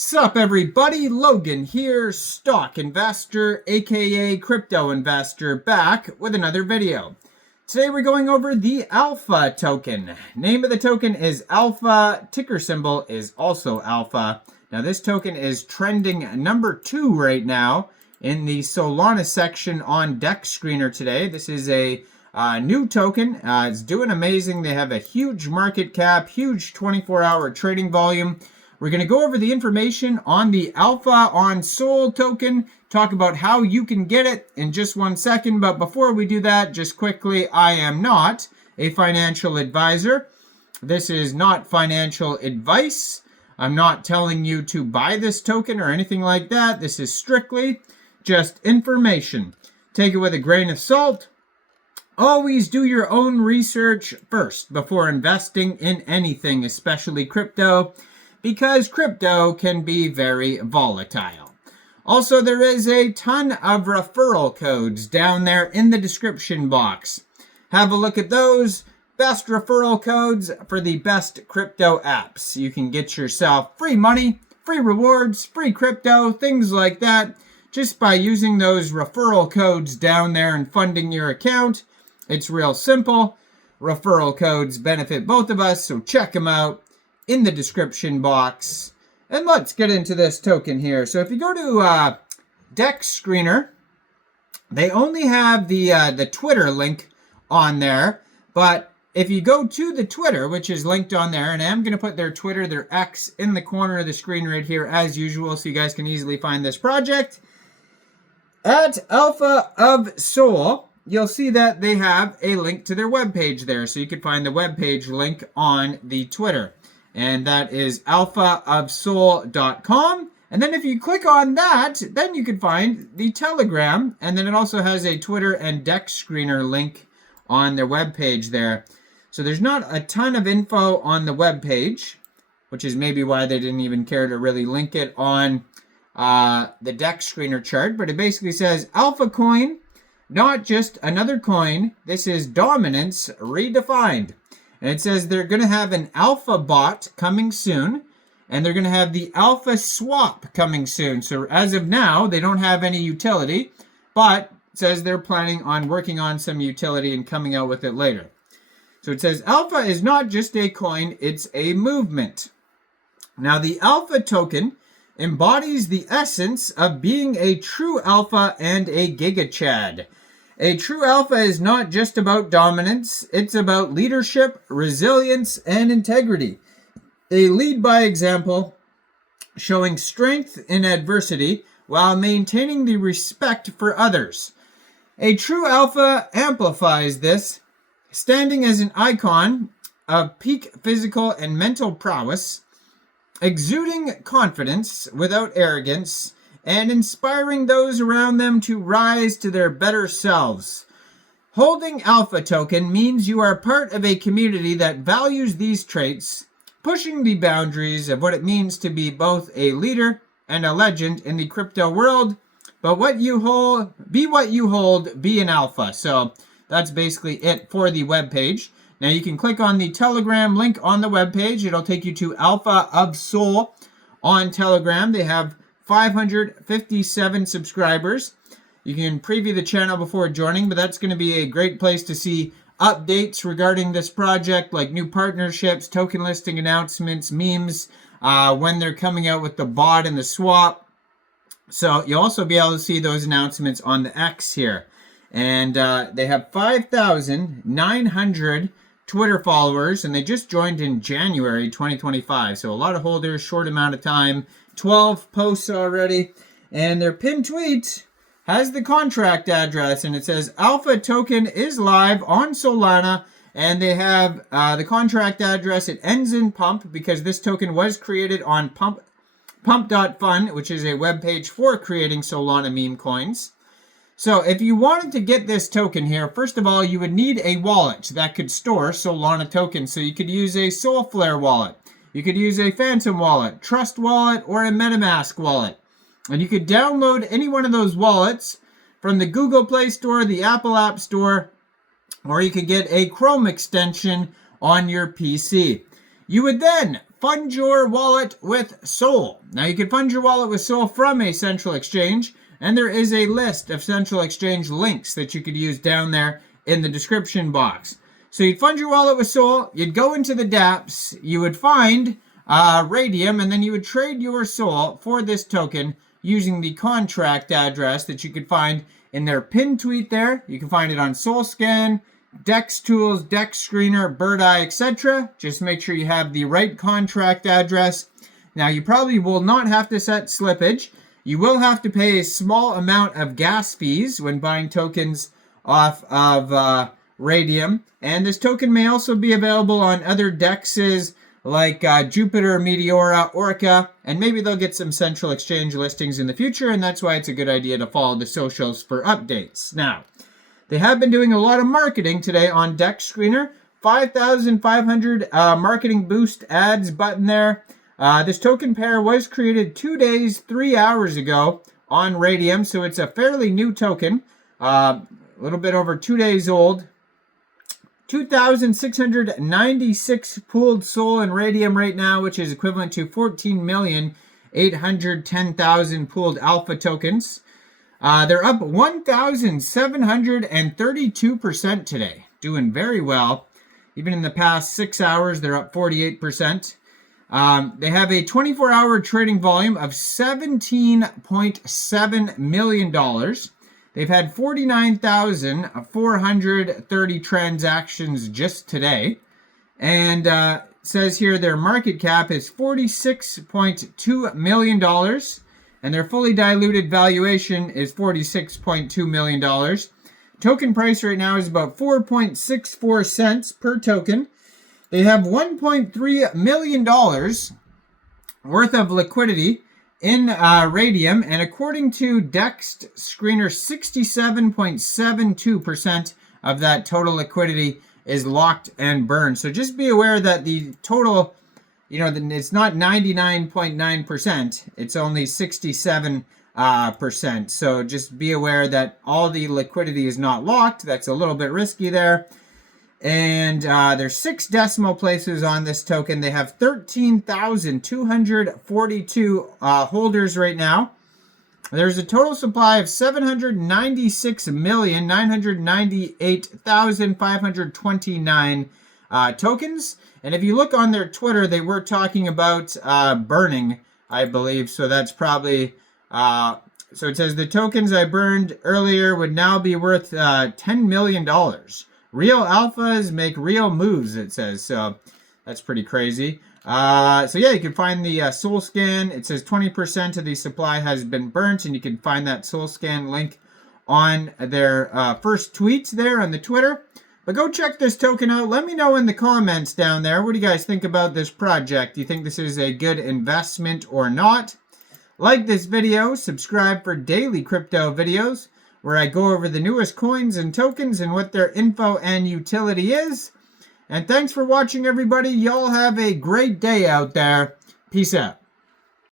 Sup everybody, Logan here, stock investor, aka crypto investor, back with another video. Today we're going over the Alpha token. Name of the token is Alpha, ticker symbol is also Alpha. Now this token is trending number 2 right now in the Solana section on DEX Screener today. This is a new token. It's doing amazing. They have a huge market cap, huge 24-hour trading volume. We're going to go over the information on the Alpha on Sol token, talk about how you can get it in just 1 second. But before we do that, just quickly, I am not a financial advisor. This is not financial advice. I'm not telling you to buy this token or anything like that. This is strictly just information. Take it with a grain of salt. Always do your own research first before investing in anything, especially crypto, because crypto can be very volatile. Also, there is a ton of referral codes down there in the description box. Have a look at those. Best referral codes for the best crypto apps. You can get yourself free money, free rewards, free crypto, things like that, just by using those referral codes down there and funding your account. It's real simple. Referral codes benefit both of us, so check them out in the description box. And let's get into this token here. So if you go to DEX Screener, they only have the Twitter link on there. But if you go to the Twitter, which is linked on there, and I'm going to put their Twitter, their X, in the corner of the screen right here as usual, so you guys can easily find this project. At Alpha of Sol, you'll see that they have a link to their webpage there. So you can find the webpage link on the Twitter. And that is alphaofsol.com. And then if you click on that, then you can find the Telegram. And then it also has a Twitter and DEX Screener link on their webpage there. So there's not a ton of info on the webpage, which is maybe why they didn't even care to really link it on the DEX Screener chart. But it basically says Alpha coin, not just another coin. This is dominance redefined. And it says they're going to have an Alpha bot coming soon. And they're going to have the Alpha swap coming soon. So as of now, they don't have any utility. But it says they're planning on working on some utility and coming out with it later. So it says Alpha is not just a coin, it's a movement. Now the Alpha token embodies the essence of being a true Alpha and a Giga Chad. A true Alpha is not just about dominance, it's about leadership, resilience, and integrity. A lead by example, showing strength in adversity while maintaining the respect for others. A true Alpha amplifies this, standing as an icon of peak physical and mental prowess, exuding confidence without arrogance, and inspiring those around them to rise to their better selves. Holding Alpha token means you are part of a community that values these traits, pushing the boundaries of what it means to be both a leader and a legend in the crypto world. But what you hold, be an Alpha. So that's basically it for the webpage. Now you can click on the Telegram link on the webpage. It'll take you to Alpha of Sol on Telegram. They have 557 subscribers. You can preview the channel before joining, but that's going to be a great place to see updates regarding this project, like new partnerships, token listing announcements, memes, when they're coming out with the bot and the swap. So you'll also be able to see those announcements on the X here. And they have 5,900 Twitter followers, and they just joined in January 2025. So a lot of holders, short amount of time. 12 posts already, and their pinned tweet has the contract address, and it says Alpha token is live on Solana, and they have the contract address. It ends in pump because this token was created on pump.fun, which is a web page for creating Solana meme coins. So if you wanted to get this token here, first of all, you would need a wallet that could store Solana tokens. So you could use a Solflare wallet. You could use a Phantom wallet, Trust wallet, or a MetaMask wallet. And you could download any one of those wallets from the Google Play Store, the Apple App Store, or you could get a Chrome extension on your PC. You would then fund your wallet with SOL. Now you can fund your wallet with SOL from a central exchange, and there is a list of central exchange links that you could use down there in the description box. So you'd fund your wallet with SOL, you'd go into the dApps, you would find RAYDIUM, and then you would trade your SOL for this token using the contract address that you could find in their pinned tweet there. You can find it on SolScan, DEX Tools, DEX Screener, Bird Eye, etc. Just make sure you have the right contract address. Now, you probably will not have to set slippage. You will have to pay a small amount of gas fees when buying tokens off of RAYDIUM. And this token may also be available on other DEXs like Jupiter, Meteora, Orca, and maybe they'll get some central exchange listings in the future, and that's why it's a good idea to follow the socials for updates. Now, they have been doing a lot of marketing today on DEX Screener. 5,500 marketing boost ads button there. This token pair was created 2 days, 3 hours ago on RAYDIUM, so it's a fairly new token. A little bit over 2 days old. 2,696 pooled SOL in RAYDIUM right now, which is equivalent to 14,810,000 pooled alpha tokens. They're up 1,732% today, doing very well. Even in the past 6 hours, they're up 48%. They have a 24-hour trading volume of $17.7 million. They've had 49,430 transactions just today. And it says here their market cap is $46.2 million. And their fully diluted valuation is $46.2 million. Token price right now is about 4.64 cents per token. They have $1.3 million worth of liquidity in RAYDIUM, and according to DEX Screener, 67.72% of that total liquidity is locked and burned. So just be aware that the total, it's not 99.9%, it's only 67%. So just be aware that all the liquidity is not locked. That's a little bit risky there. And there's 6 decimal places on this token. They have 13,242 holders right now. There's a total supply of 796,998,529 tokens. And if you look on their Twitter, they were talking about burning, I believe. So that's probably... so it says the tokens I burned earlier would now be worth $10 million. Real alphas make real moves, it says. So that's pretty crazy. So yeah, you can find the SolScan. It says 20% of the supply has been burnt, and you can find that SolScan link on their first tweets there on the Twitter. But go check this token out. Let me know in the comments down there. What do you guys think about this project? Do you think this is a good investment or not? Like this video, subscribe for daily crypto videos, where I go over the newest coins and tokens and what their info and utility is. And thanks for watching, everybody. Y'all have a great day out there. Peace out.